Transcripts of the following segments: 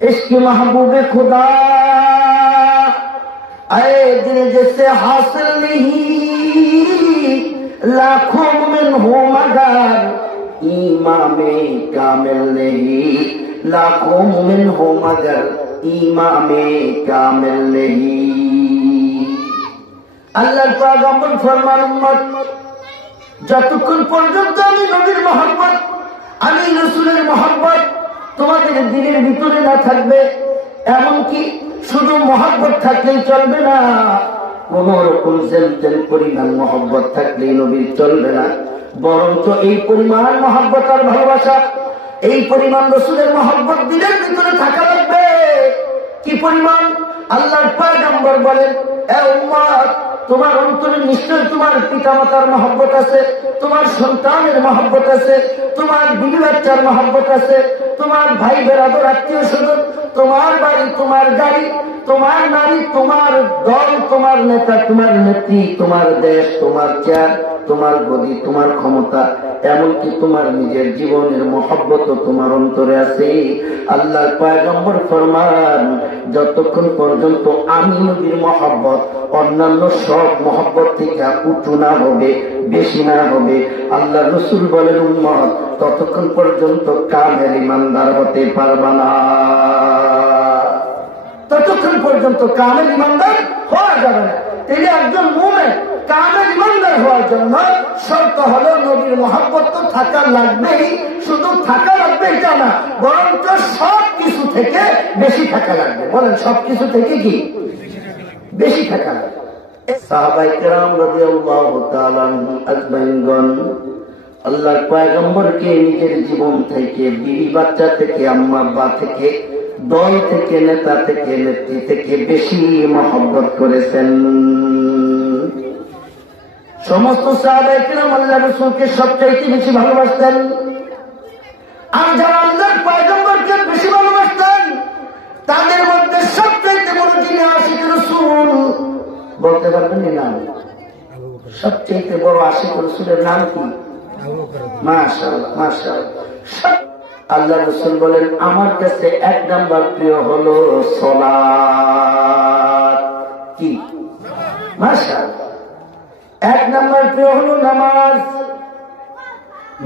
इश्क महबूब खुदा आए दिल जिससे हासिल नहीं, लाखों में हो मगर ईमान में कामिल नहीं, लाखों में हो मगर ईमान में कामिल नहीं। আল্লাহর পয়গম্বর ফরমান উম্মত যতক্ষণ পর্যন্ত আমি নবীর মহব্বত, আমি রাসূলের মহব্বত তোমাদের দিলের ভিতরে না থাকবে, এমনকি শুধু মহব্বত থাকলেই চলবে না, কোন রকম জেন পরিমাণ মহব্বত থাকলেই নবীর চলবে না, বরঞ্চ এই পরিমাণ মহব্বত আর ভালোবাসা, এই পরিমাণ রাসূলের মহব্বত দিলের ভিতরে থাকা লাগবে। কি পরিমাণ? আল্লাহর পয়গম্বর বলেন, এ উম্মত তোমার অন্তরে নিশ্চয় তোমার পিতামাতার মহব্বত আছে, তোমার সন্তানের মহব্বত আছে, তোমার বিবি বাচ্চার মহব্বত আছে, তোমার ভাই বেরাদর আত্মীয় স্বজন, তোমার বাড়ি, তোমার গাড়ি, তোমার নারী, তোমার দল, তোমার নেতা, তোমার নেত্রী, তোমার দেশ, তোমার চেয়ার, তোমার গদি, তোমার ক্ষমতা, এমনকি তোমার নিজের জীবনের মহব্বত তোমার অন্তরে আছে। আল্লাহর পয়গম্বর ফরমান যতক্ষণ পর্যন্ত আমি নবীর মহব্বত অন্যান্য সব মহব্বত থেকে উঁচু না হবে, বেশি না হবে, আল্লাহ রাসূল বলেন উম্মত ততক্ষণ পর্যন্ত কামেল ইমানদার হতে পারবা না, ততক্ষণ পর্যন্ত কামেল ইমানদার হওয়া যাবে না। তাহলে একজন মুমিন কামেল ইমানদার হওয়ার জন্য শর্ত হলো নবীর মহব্বত তো থাকা লাগবেই, শুধু থাকা লাগবে এটা না, বরঞ্চ সব কিছু থেকে বেশি থাকা লাগবে। বলেন সবকিছু থেকে কি বেশি থাকা লাগবে। সাহাবায়ে কেরাম রাদিয়াল্লাহু তাআলা আজমাইনগণ আল্লাহর পয়গম্বরকে নিজের জীবন থেকে, বিবি বাচ্চা থেকে, আম্মা আব্বা থেকে, দল থেকে, নেতা থেকে, নেত্রী থেকে বেশি মহব্বত করেছেন। সমস্ত সাহাবায়ে কেরাম আল্লাহ রাসূলকে সবচাইতে বেশি ভালোবাসতেন, আর যারা আল্লাহর পয়গম্বরকে বেশি ভালোবাসতেন তাদের মধ্যে সবচাইতে বড় যিনি আশিক রাসূল বলতে পারবেন না? সবচাইতে বড় আশিক রাসূলের নাম কি? মাশাআল্লাহ, মাশাআল্লাহ। আল্লাহ রাসূল বলেন আমার কাছে এক নাম্বার প্রিয় হলো সালাত। কি? মাশাআল্লাহ। এক নাম্বার প্রিয় হলো নামাজ।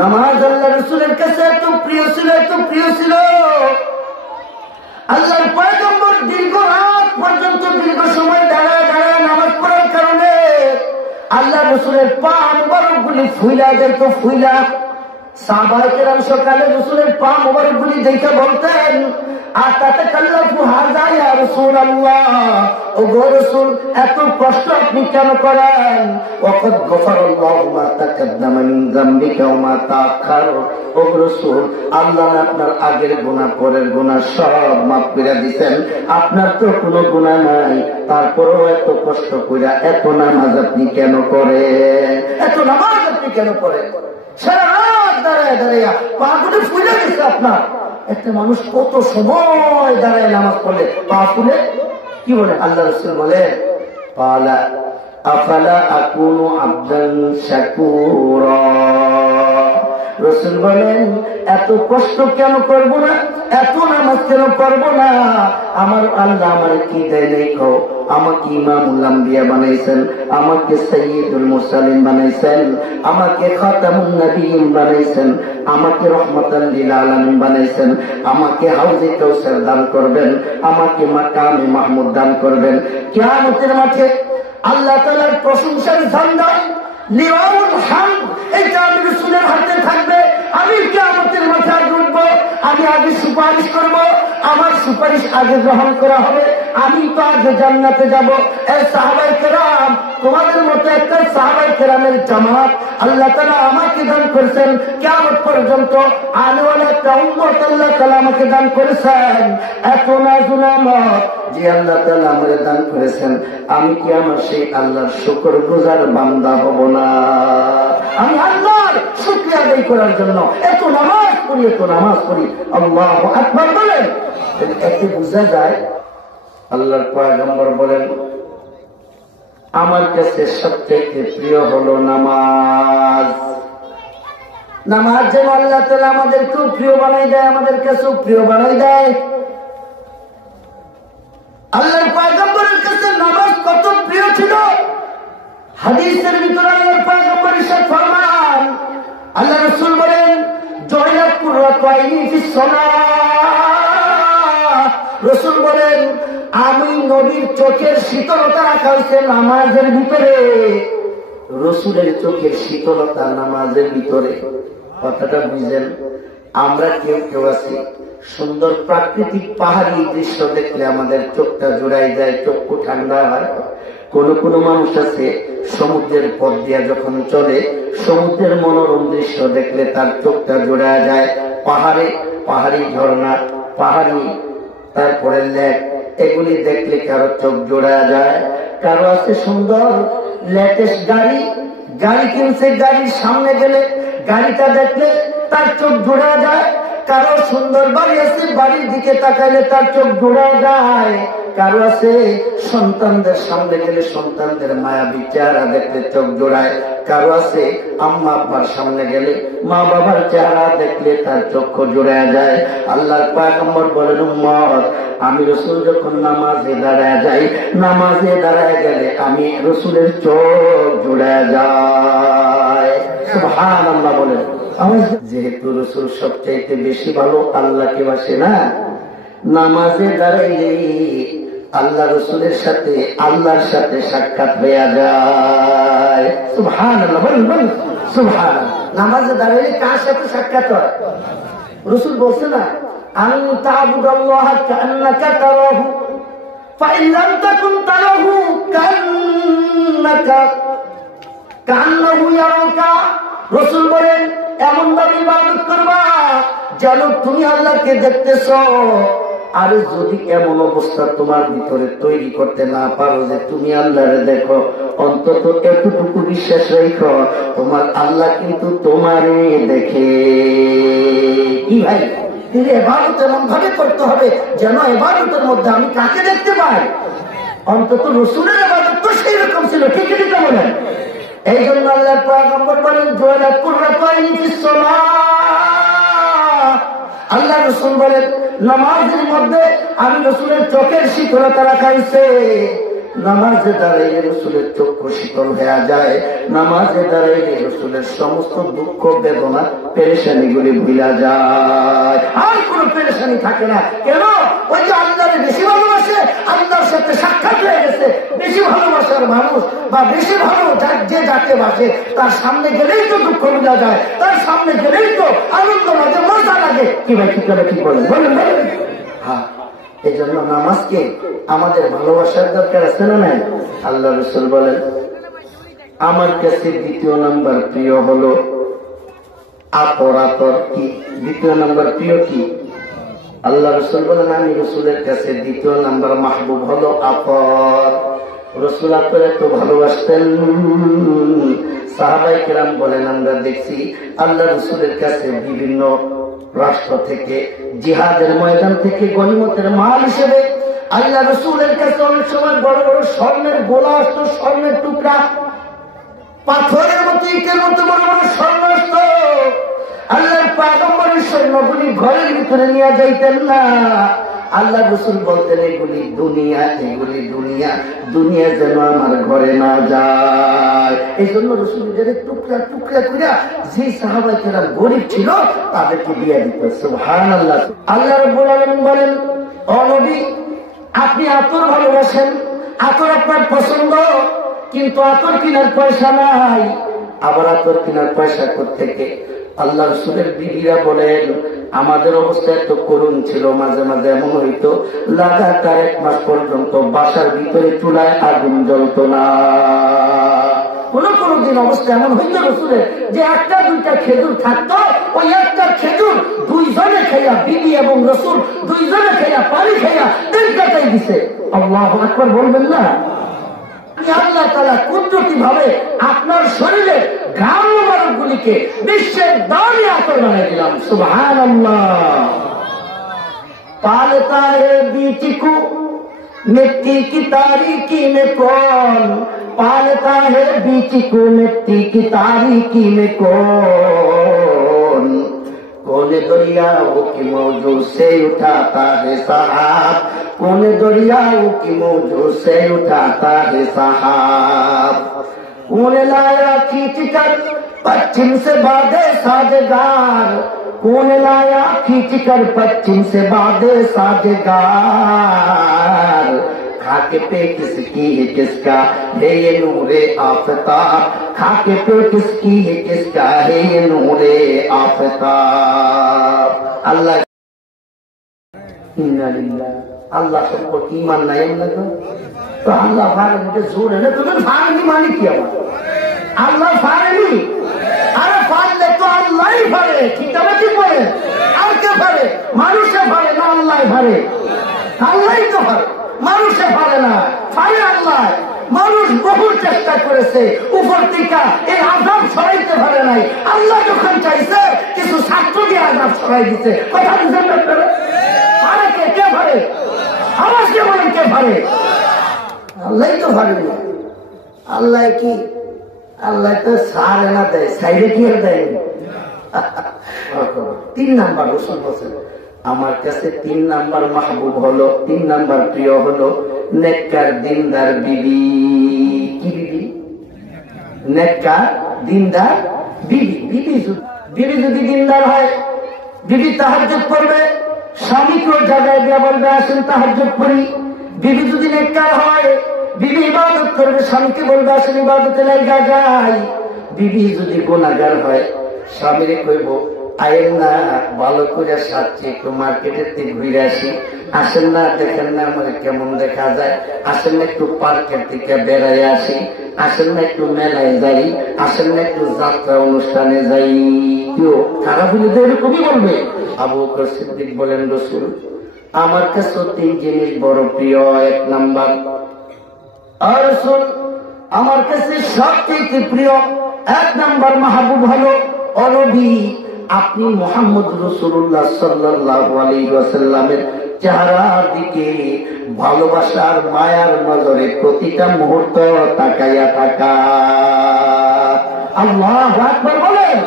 নামাজ আল্লাহ রাসূলের কাছে এত প্রিয় ছিল, এত প্রিয় ছিল, আল্লাহর পয়গম্বর দীর্ঘ রাত পর্যন্ত দীর্ঘ সময় দাঁড়ায় দাঁড়ায় নামাজ পড়ার কারণে আল্লাহ রাসূলের পা মুবারকগুলি ফুইলা যেত, ফুইলা। সাহাবায়ে কেরাম সকালে রাসূলের পা মুবারকগুলি দেখে বলতেন আতাতাকাল্লাফু হাযা ইয়া রাসূলুল্লাহ, ও গো রাসূল এত কষ্ট আপনি কেন করেন? ওয়াকাদ গফারাল্লাহু মা তাকাদ্দামা মিন যামবিকা ওয়া মা তাআখার, ও রাসূল আল্লাহ আপনার আগের গুনাহ পরের গুনাহ সব মাফ করে দিবেন, আপনার তো কোনো গুনাহ নাই, তারপরেও এত কষ্ট কইরা এত নামাজ আপনি কেন করেন? এত নামাজ আপনি কেন করেন? সারা রাত দাঁড়ায় দাঁড়াইয়া পা গুলো ফুলে গেছে আপনার। একটা মানুষ কত সময় দাঁড়ায় নামাজ পড়লে পা ফুলে? কি বলে আল্লাহ রাসূল বলে পালা আফালা আকুনু আবদান শাকুরা। রাসূল বলেন এত কষ্ট কেন করব না, এত নামাজ কেন করব না? আমার আল্লাহ আমার কি দেয় নাই কও? আমাকে ইমামুল আম্বিয়া বানাইছেন, আমাকে সাইয়্যিদুল মুরসালিন বানাইছেন, আমাকে খাতামুন নবিয়্যিন বানাইছেন, আমাকে রাহমাতাল লিল আলামিন বানাইছেন, আমাকে হাউজে কাউসার দান করবেন, আমাকে মাকামে মাহমুদ দান করবেন। কিয়ামতের মাঠে আল্লাহ তাআলার প্রশংসার ঝান্ডা লিওয়াউল হামদ এটা আমি রাসূলের হাতে থাকবে। আমি কিয়ামতের মাঠে আগে উঠব, আমি আগে সুপারিশ করব, আমার সুপারিশ আগে গ্রহণ করা হবে, আমি তো আগে জান্নাতে যাব। এই সাহাবায়ে কেরাম তোমাদের মতো একটা সাহাবায়ে কেরামের জামাত আল্লাহ তাআলা আমাকে দান করেছেন, কিয়ামত পর্যন্ত আনেওয়ালা একটা উম্মত আল্লাহ তাআলা আমাকে দান করেছেন। এত নাজুনামত যে আল্লাহ তাআলা আমাকে দান করেছেন, আমি কি আমার সেই আল্লাহর শুকরগুজার বান্দা হব না? আমি আল্লাহর শুকরিয়া আদায় করার জন্য এত নামাজ পড়ি, এত নামাজ পড়ি। আল্লাহু আকবার বলেন। এতে বোঝা যায় আল্লাহর পয়গম্বর বলেন আমার কাছে সবথেকে প্রিয় হলো নামাজ। নামাজ যেন আল্লাহ তাআলা আমাদেরকেও প্রিয় বানাই দেয়, আমাদের কাছেও প্রিয় বানাই দেয়। হাদিসের ভিতরে আল্লাহর পয়গম্বর ইরশাদ ফরমান, আল্লাহ রাসূল বলেন জয়লাত কুররাতু আইনি ফিস সালাহ। রাসূল বলেন আমি নবীর চোখের শীতলতা রাখা হয়েছে নামাজের ভিতরে। রসুলের চোখের শীতলতা নামাজের ভিতরে। কথাটা বুঝলেন? আমরা কেউ কেউ আছি সুন্দর প্রাকৃতিক পাহাড়ি দৃশ্য দেখলে আমাদের চোখটা জোড়াই যায়, চক্ষু ঠান্ডা হয়। কোন কোন মানুষ আছে সমুদ্রের পথ দিয়ে যখন চলে, সমুদ্রের মনোরম দৃশ্য দেখলে তার চোখটা জোড়া যায়। পাহাড়ি ঝর্ণা, পাহাড়ি তারপরে লেক, এগুলি দেখলে কারো চোখ জোড়া যায়। কারো আছে সুন্দর লেটেস্ট গাড়ি কিনছে, গাড়ির সামনে গেলে গাড়িটা দেখলে তার চোখ জোড়া যায়। কারো সুন্দর বাড়ি আছে, বাড়ির দিকে তাকাইলে তার চোখ জোড়া যায়। কারো আছে সন্তানদের সামনে গেলে সন্তানদের মায়াবী চেহারা দেখলে চোখ জোড়ায়। কারো আছে আম্মা আব্বার সামনে গেলে মা বাবার চেহারা দেখলে তার চক্ষু জোড়া যায়। আল্লাহর পয়গম্বর বলেন উম্মত, আমি রাসূল যখন নামাজে দাঁড়ায় যাই, নামাজে দাঁড়ায় গেলে আমি রাসূলের চোখ জোড়া যায়। সুবহানাল্লাহ বলেন। যেহেতু রাসূল সবচাইতে বেশি ভালো আল্লাহকে বাসে না, নামাজে দাঁড়াইলে আল্লাহ রসুলের সাথে আল্লাহর সাথে সাক্ষাৎ হয়ে যায়। সুবহানাল্লাহ বলুন সুবহানাল্লাহ। নামাজে দাঁড়াইলে কার সাথে সাক্ষাৎ হয়? রসুল বলছে না, আন তা'বুদাল্লাহ কাআন্নাকা তারাহু ফাইন লাম তাকুন তারাহু কাআন্নাহু ইয়ারাকা। রসুল বলেন এমন ভাবে ইবাদত করবা যেন তুমি আল্লাহকে দেখতেছ। আর যদি এমন অবস্থা তোমার ভিতরে তৈরি করতে না পারো যে তুমি আল্লাহরে দেখো, অন্তত এতটুকু বিশ্বাস রেখো তোমার আল্লাহ কিন্তু তোমারে দেখে। কি ভাই, ইবাদত এমন ভাবে করতে হবে যেন ইবাদতের মধ্যে আমি কাকে দেখতে পাই। অন্তত রাসূলের ইবাদত তো সেই রকম ছিল, ঠিক ঠিক বলেন। এই জন্য আল্লাহর পয়গম্বর বলেন জয়লাত কুররাতু আইনি ফিস সালাহ। আল্লাহ রাসূল বলেন নামাজের মধ্যে আমি রাসূলের চোখের শীতলতা রাখা হয়েছে। নামাজে দাঁড়াইলে রাসূলের চক্ষু শীতল হয়ে যায়। নামাজে দাঁড়াইলে রাসূলের সমস্ত দুঃখ বেদনা পেরেশানি গুলি ভুলা যায়, আর কোন পেরেশানি থাকে না। কেন? ওই যে আল্লাহরে বেশি ভালোবাসে, আল্লাহর সাথে সাক্ষাৎ হয়ে গেছে। বেশি ভালোবাসার মানুষ বা বেশি ভালো যে যাকে বাসে তার সামনে গেলেই তো দুঃখ ভুলা যায়, তার সামনে গেলেই তো আনন্দ লাগে, মজা লাগে। কি ভাই, ঠিক করে কি বলেন? বলেন বলেন। হ্যাঁ, এই জন্য নামাজকে আমাদের ভালোবাসার দরকার আছে না নাই? আল্লাহ রাসূল বলেন আমার কাছে দ্বিতীয় নাম্বার প্রিয় হলো আতর। আতর কি? দ্বিতীয় নাম্বার প্রিয় কি? আল্লাহ রাসূল বলেন আমি রাসূলের কাছে দ্বিতীয় নাম্বার মাহবুব হলো আতর। রাসূল আতর এত ভালোবাসতেন, সাহাবায়ে কেরাম বলেন আমরা দেখছি আল্লাহ রাসূলের কাছে বিভিন্ন রাষ্ট্র থেকে, জিহাদের ময়দান থেকে গনিমতের মাল হিসেবে আল্লাহ রাসূলের কাছে অনেক সময় বড় বড় স্বর্ণের গোলা আসতো, স্বর্ণের টুকরা, পাথরের মতো ইটের মতো বড় বড় স্বর্ণ আসতো। আল্লাহর পয়গম্বরের স্বর্ণগুলি ঘরের ভিতরে নিয়ে যাইতেন না। আল্লাহ রাসূল বলতেন এগুলি দুনিয়া, এগুলি দুনিয়া, দুনিয়া যেন আমার ঘরে না যায়। এই জন্য রাসূলের টুকরা টুকরা করে যে সাহাবায়ে কেরাম গরিব ছিল তাদেরকে দিয়ে দিত। সুবহানাল্লাহ। আল্লাহ রাব্বুল আলামিন বলেন ও নবী আপনি আতর ভালোবাসেন, আতর আপনার পছন্দ, কিন্তু আতর কেনার পয়সা নাই। আবার আতর কেনার পয়সা কোত্থেকে? আল্লাহ রাসূলের বিবিরা বলেন আমাদের অবস্থা এত করুণ ছিল, মাঝে মাঝে এমন হইতো লাগাতার 1 মাস পর্যন্ত বাসার ভিতরে চুলায় আগুন জ্বলত না। কোন কোন দিন অবস্থা এমন হইতো রাসূলের যে 1টা 2টা খেজুর থাকতো, ওই একটা খেজুর 2 জনে খাইয়া, বিবি এবং রাসূল 2 জনে খাইয়া, পানি খাইয়া 3 কাটাই দিছে। আল্লাহু আকবার বলবেন না? আল্লাহ তাআলা কুদরতি ভাবে আপনার শরীরে ঘাম মোবারক গুলিকে বিশ্বের দামি আতর বানিয়ে দিলাম। সুবহানাল্লাহ। পালতা হে बीच को मिट्टी की तारीकी में कौन, पालता है बीच को मिट्टी की तारीकी में कौन, कौन दरियाओं की मौजों से उठाता है सहाब, कौन दरियाओं की मौजों से उठाता है सहाब। कौन लाया खींच कर पश्चिम से बादे साजेगार, कौन लाया खींच कर पश्चिम से बादे साजेगार, खाके पे किसकी है किसका है ये नूरे आफताब, खाके पे किसकी है किसका है ये नूरे आफताब। अल्लाह अल्लाह सबको ईमान नहीं लगा तो अल्लाह फारे मुझे जोर है ना, तुम्हें फारे नहीं मानी किया अल्लाह फारे नहीं, अरे फारले तो अल्लाह ही फारे, ठीक है ठीक बोले, और क्या फारे মানুষে ফারে না আল্লাহ ফারে, আল্লাহই তো ফারে মানুষে ফারে না, ফারে আল্লাহ। মানুষ বহু চেষ্টা করেছে উপর থেকে এই আযাব সরাইতে পারে নাই, আল্লাহ যখন চাইছে কিছু ছাত্র দিয়ে আযাব সরাই দিতে। কথা বুঝেন না আপনারা? ফারে কে ফারে? আওয়াজ কে বলেন কে ফারে? আল্লাহই তো ফারে না। আল্লাহ কি আল্লাহ তো সারে না দেয়, সাইডে কি আর দেয়? 3 নাম্বার রসুল বলেন আমার কাছে 3 নাম্বার মাহবুব হলো, 3 নাম্বার প্রিয় হলো নেককার দিনদার বিবি। কি বিবি? নেককার দিনদার বিবি। বিবি যদি দিনদার হয়, বিবি তাহাজ্জুদ পড়বে, স্বামীকেও জায়গায় দিয়ে বলবে আসেন তাহাজ্জুদ পড়ি। বিবি যদি নেককার হয়, বিবি ইবাদত করবে, স্বামীকে বলবে আসেন ইবাদতে লাগা যাই। বিবি যদি গুনাহগার হয়, স্বামীরে কইব আয়েন না ভালো করে সাজছে একটু মার্কেটের থেকে ঘুরে আসি, আসেন না দেখেন না আমার কেমন দেখা যায়, আসেন না একটু পার্কের থেকে বেড়াই আসি, আসেন না একটু মেলায় যাই, আসেন না একটু যাত্রা অনুষ্ঠানে যাই। কেউ খারাপ হলে তো এরকমই বলবে। আবু বকর সিদ্দিক বলেন রসুল আমার কাছে 3 জিনিস বড় প্রিয়। 1 নাম্বার আর রসুল আমার কাছে সবচেয়ে প্রিয় 1 নাম্বার মাহবুব হলো অনবী আপনি মুহাম্মদ রাসূলুল্লাহ সাল্লাল্লাহু আলাইহি ওয়াসাল্লামের চেহারার দিকে ভালোবাসার মায়ার নজরে প্রতিটা মুহূর্ত তাকাইয়া থাকা। আল্লাহু আকবার বলেন।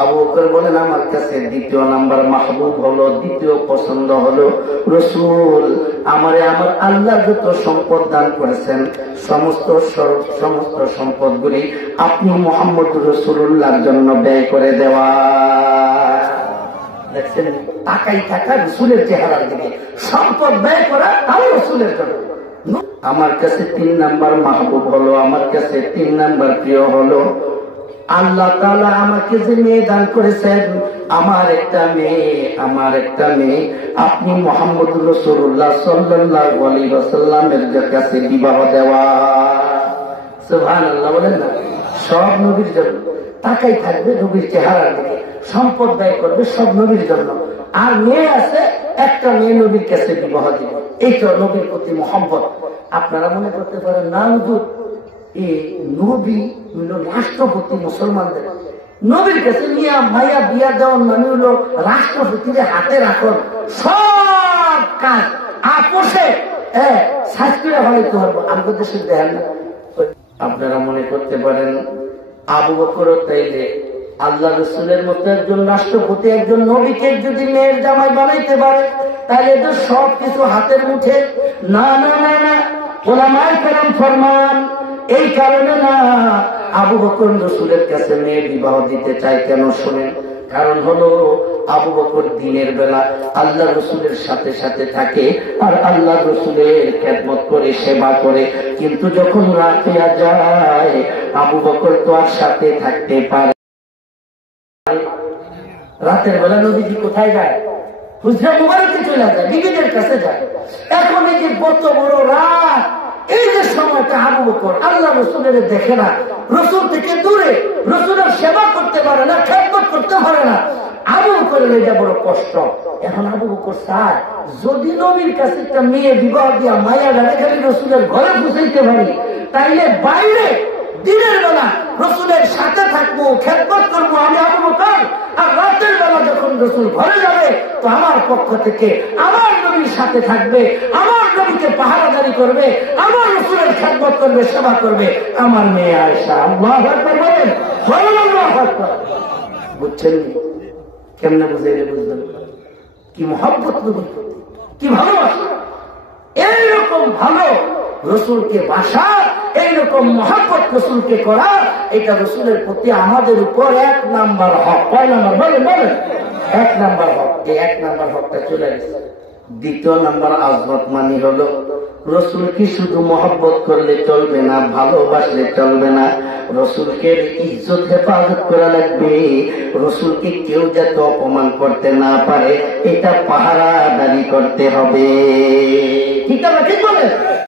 আবু বকর বলেন আমার কাছে 2 নাম্বার মাহবুব হলো, 2 পছন্দ হলো রাসূল আমারে আমার আল্লাহ যত সম্পদ দান করেছেন সমস্ত সম্পদগুলি আপনি মুহাম্মদ রাসূলুল্লাহর জন্য ব্যয় করে দেওয়া। দেখছেন তাকাই থাকা রাসূলের চেহারার দিকে, সম্পদ ব্যয় করা তাও রাসূলের জন্য। আমার কাছে 3 নাম্বার মাহবুব হলো, আমার কাছে 3 নাম্বার প্রিয় হলো আল্লাহ তাআলা আমাকে যে মেয়ে দান করেছেন, আমার একটা মেয়ে আপনি মুহাম্মদ রাসূলুল্লাহ সাল্লাল্লাহু আলাইহি ওয়াসাল্লামের কাছে বিবাহ দেওয়া। সুবহানাল্লাহ বলেন না। সব নবীর জন্য তাকাই থাকবে নবীর চেহারার দিকে, সম্পদ ব্যয় করবে সব নবীর জন্য। আর মেয়ে আছে একটা মেয়ে নবীর কাছে বিবাহ দিবে, এই তো নবীর প্রতি মহব্বত। আপনারা মনে করতে পারেন না হুজুর এই নবী হলো রাষ্ট্রপতি মুসলমানদের, নবীর কাছে নিয়ে মাইয়া বিয়া দেওয়ার মানে হলো রাষ্ট্রপতির হাতে রাখুন সব কাজ আপোষে শাস্ত্রীয় হইতে হবে। আমাদের দেশে দেখেন না। আপনারা মনে করতে পারেন আবু বকর তাইলে আল্লাহ রাসূলের মতো একজন রাষ্ট্রপতি একজন নবীকে যদি মেয়ের জামাই বানাইতে পারে তাহলে তো সবকিছু হাতের মুঠে। না না না না, ওলামায়ে কেরাম ফরমান এই কারণে না আবু বকর রাসূলের কাছে মেয়ে বিবাহ দিতে চায়। কেন শুনেন, কারণ হলো আবু বকর দিনের বেলা আল্লাহ রাসূলের সাথে সাথে থাকে আর আল্লাহ রাসূলের খেদমত করে সেবা করে, কিন্তু যখন রাত হয়ে যায় আবু বকর তো আর সাথে থাকতে পারে। রাতের বেলা নবীজি কোথায় যায়? হুজরা মুবারকে চলে যায়, বিবিদের কাছে যায়। এখন এই যে কত বড় রাত, এই যে সময়টা আবু বকর আল্লাহ রাসূলের দেখে না, রাসূল থেকে দূরে, রাসূলের সেবা করতে পারে না, খেদমত করতে পারে না। আবু বকরের এটা বড় কষ্ট। এখন আবু বকর চায় যদি নবীর কাছে একটা মেয়ে বিবাহ দিয়া মায়া খালি রাসূলের ঘরে পৌঁছাইতে পারি, তাইলে বাইরে দিনের বেলা রাসূলের সাথে থাকবো, খেদমত করবো আমি আবু বকর, আর রাতের বেলা যখন রাসূল ঘরে যাবে তো আমার পক্ষ থেকে আমার নবীর সাথে থাকবে, আমার নবীকে পাহারাদারি করবে, আমার রাসূলের খেদমত করবে, সেবা করবে আমার মেয়ে আয়েশা। আল্লাহু আকবার বলেন, আল্লাহু আকবার। বুঝছেন কেমনে বুঝাইলে বুঝবেন কি মহব্বত নবীর প্রতি, কি ভালোবাসা। এইরকম ভালো রসুলকে বাসা, এইরকম মহব্বত রসুলকে করা, এটা রসুলের প্রতি আমাদের উপর 1 নাম্বার হক। কয় নাম্বার বলেন বলেন? 1 নাম্বার হক। এই 1 নাম্বার হকটা চলে গেছে। 2 নাম্বার আজমত মানি হলো রসুলকে শুধু মহব্বত করলে চলবে না, ভালোবাসলে চলবে না, রসুলকে ইজ্জত হেফাজত করা লাগবে। রসুলকে কেউ যাতে অপমান করতে না পারে, এটা পাহারাদারি করতে হবে। ঠিক আছে, ঠিক বলেন?